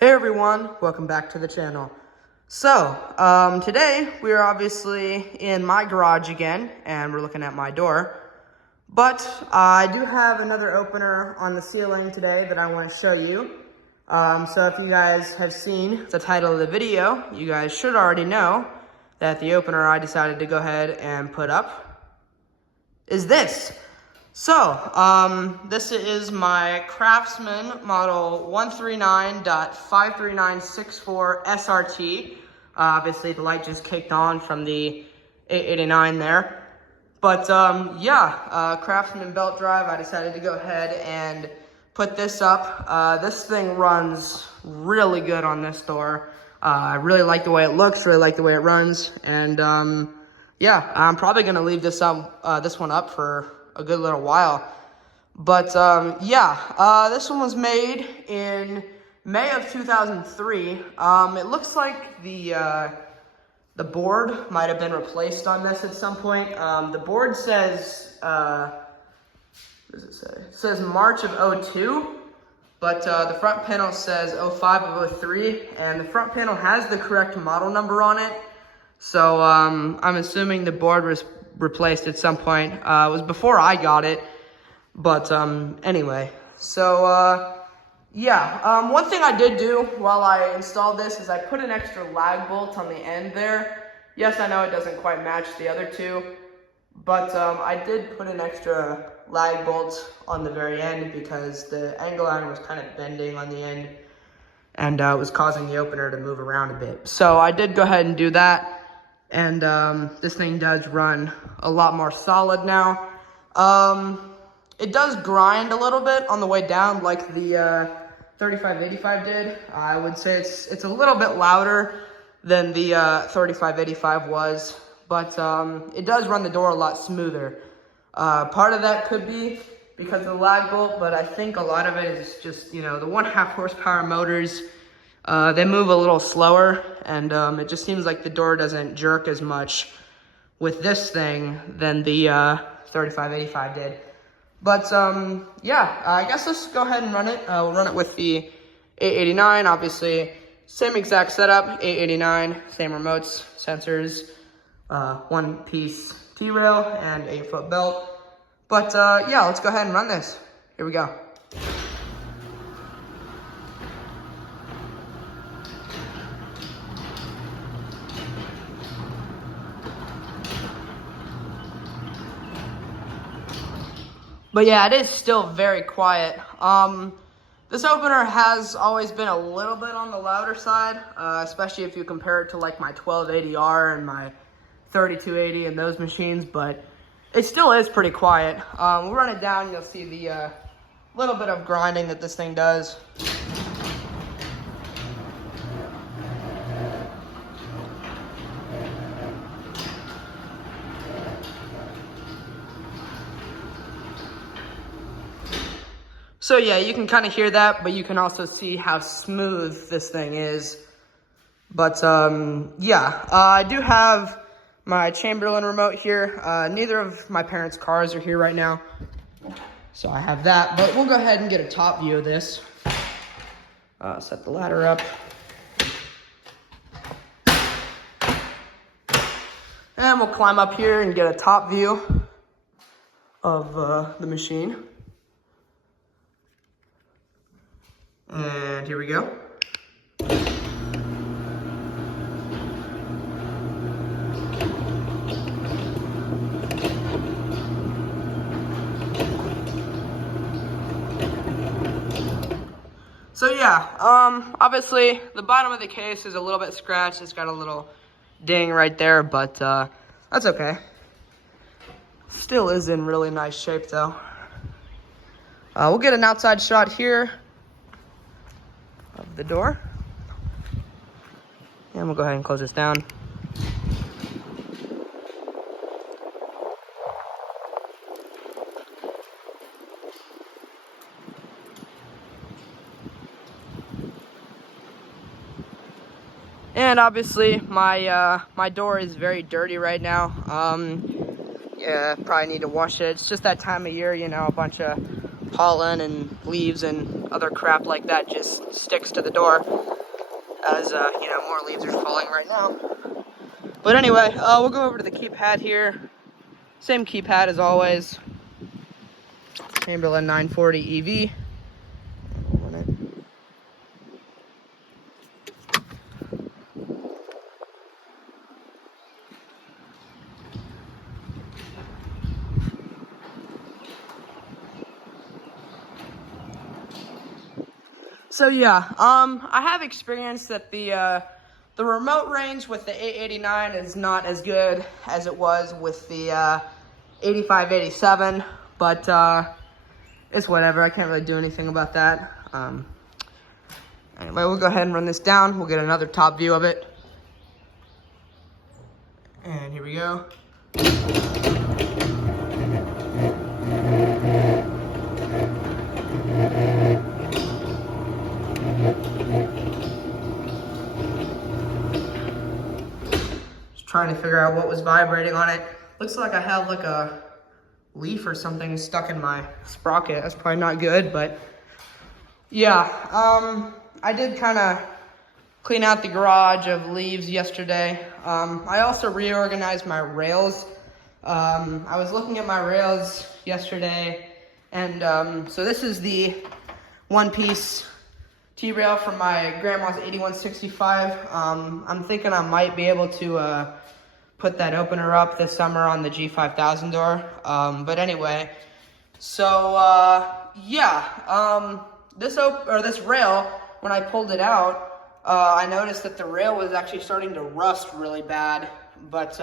Hey everyone, welcome back to the channel. So, today we are obviously in my garage again, and we're looking at my door. But I do have another opener on the ceiling today that I want to show you. So if you guys have seen the title of the video, you guys should already know that the opener I decided to go ahead and put up is this. So, this is my Craftsman model 139.53964 SRT. Obviously, the light just kicked on from the 889 there. But, Craftsman Belt Drive, I decided to go ahead and put this up. This thing runs really good on this door. I really like the way it looks, really like the way it runs. And, I'm probably going to leave this one up for a good little while. But this one was made in May of 2003. It looks like the board might have been replaced on this at some point. The board says what does it say? It says March of 02, but the front panel says 05 of 03, and the front panel has the correct model number on it. So I'm assuming the board was replaced at some point. It was before I got it, but anyway. So one thing I did do while I installed this is I put an extra lag bolt on the end there. Yes, I know it doesn't quite match the other two, but I did put an extra lag bolt on the very end because the angle iron was kind of bending on the end, and it was causing the opener to move around a bit. So I did go ahead and do that. And this thing does run a lot more solid now. It does grind a little bit on the way down like the 3585 did. I would say it's a little bit louder than the 3585 was, but it does run the door a lot smoother. Part of that could be because of the lag bolt, but I think a lot of it is just, the 1.5 horsepower motors. They move a little slower, and it just seems like the door doesn't jerk as much with this thing than the 3585 did. But I guess let's go ahead and run it. We'll run it with the 889, obviously. Same exact setup, 889, same remotes, sensors, one-piece T-rail, and 8-foot belt. But let's go ahead and run this. Here we go. But yeah, it is still very quiet. This opener has always been a little bit on the louder side, especially if you compare it to like my 1280R and my 3280 and those machines, but it still is pretty quiet. We'll run it down, you'll see the little bit of grinding that this thing does. So yeah, you can kind of hear that, but you can also see how smooth this thing is. But I do have my Chamberlain remote here. Neither of my parents' cars are here right now, so I have that. But we'll go ahead and get a top view of this. Set the ladder up. And we'll climb up here and get a top view of the machine. And here we go. So obviously the bottom of the case is a little bit scratched. It's got a little ding right there, but that's okay. Still is in really nice shape though. We'll get an outside shot here of the door, and we'll go ahead and close this down. And obviously my door is very dirty right now. Probably need to wash it. It's just that time of year, a bunch of pollen and leaves and other crap like that just sticks to the door as, you know, more leaves are falling right now. But anyway, we'll go over to the keypad here. Same keypad as always. Chamberlain 940 EV. So yeah, I have experienced that the remote range with the 889 is not as good as it was with the 8587, but it's whatever. I can't really do anything about that. Anyway, we'll go ahead and run this down. We'll get another top view of it. And here we go. Trying to figure out what was vibrating on it. Looks like I have like a leaf or something stuck in my sprocket. That's probably not good, but yeah. I did kind of clean out the garage of leaves yesterday. I also reorganized my rails. I was looking at my rails yesterday, and so this is the one-piece T-rail from my grandma's 8165. I'm thinking I might be able to put that opener up this summer on the G5000 door. But anyway, so yeah, this rail, when I pulled it out, I noticed that the rail was actually starting to rust really bad. But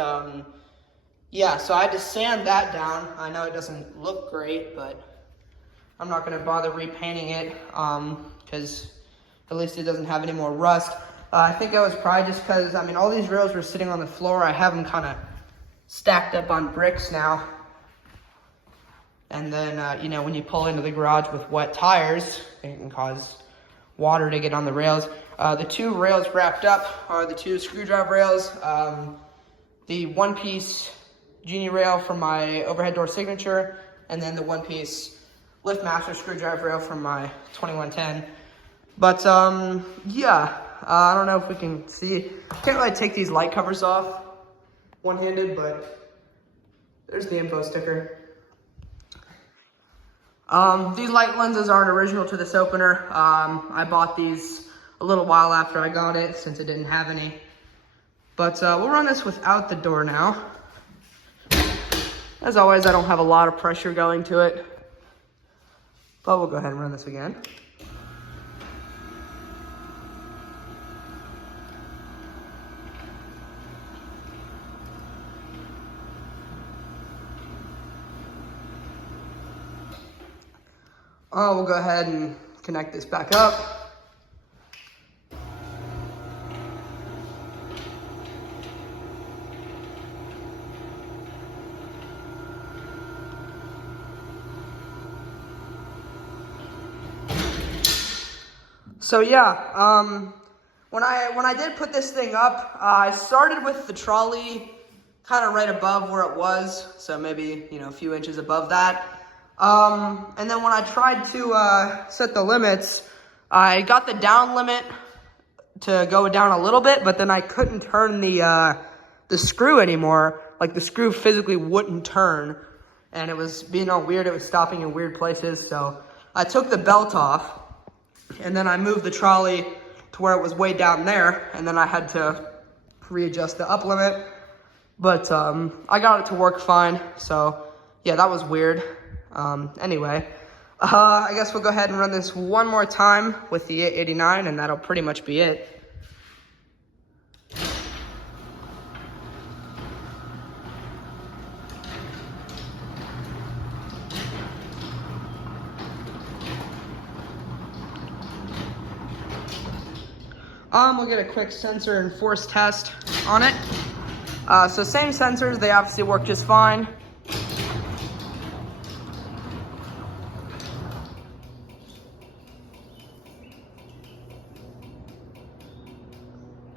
yeah, so I had to sand that down. I know it doesn't look great, but I'm not going to bother repainting it because at least it doesn't have any more rust. I think that was probably just because, I mean, all these rails were sitting on the floor. I have them kind of stacked up on bricks now. And then, you know, when you pull into the garage with wet tires, it can cause water to get on the rails. The two rails wrapped up are the two screwdriver rails. The one-piece Genie rail from my overhead door signature, and then the one-piece LiftMaster screwdriver rail from my 2110. But, yeah. I don't know if we can see. Can't really take these light covers off one-handed, but there's the info sticker. These light lenses aren't original to this opener. I bought these a little while after I got it since it didn't have any. But we'll run this without the door now. As always, I don't have a lot of pressure going to it. But we'll go ahead and run this again. We'll go ahead and connect this back up. So yeah, when I did put this thing up, I started with the trolley kind of right above where it was, so maybe, you know, a few inches above that. And then when I tried to set the limits, I got the down limit to go down a little bit, but then I couldn't turn the screw anymore. Like, the screw physically wouldn't turn, and it was being all weird. It was stopping in weird places, so I took the belt off, and then I moved the trolley to where it was way down there, and then I had to readjust the up limit. But I got it to work fine, so yeah, that was weird. Anyway, I guess we'll go ahead and run this one more time with the 889, and that'll pretty much be it. We'll get a quick sensor and force test on it. So same sensors, they obviously work just fine.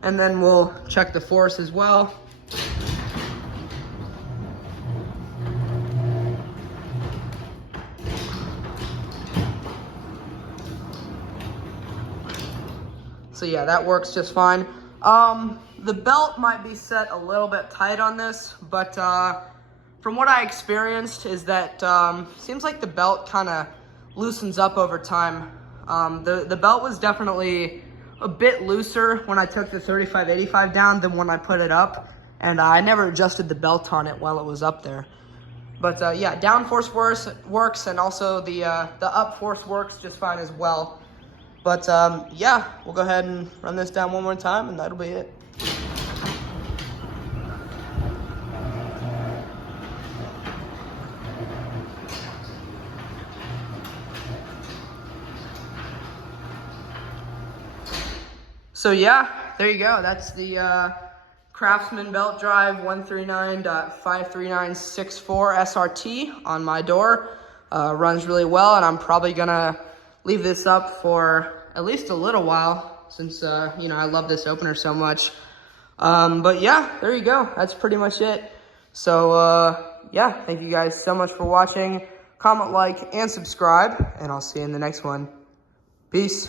And then we'll check the force as well. So yeah, that works just fine. The belt might be set a little bit tight on this, but from what I experienced is that seems like the belt kind of loosens up over time. The belt was definitely a bit looser when I took the 3585 down than when I put it up, and I never adjusted the belt on it while it was up there. But yeah, down force works, and also the up force works just fine as well. But yeah, we'll go ahead and run this down one more time, and that'll be it. So yeah, there you go. That's the Craftsman Belt Drive 139.53964 SRT on my door. Runs really well, and I'm probably gonna leave this up for at least a little while since you know, I love this opener so much. But yeah, there you go. That's pretty much it. So yeah, thank you guys so much for watching. Comment, like, and subscribe, and I'll see you in the next one. Peace.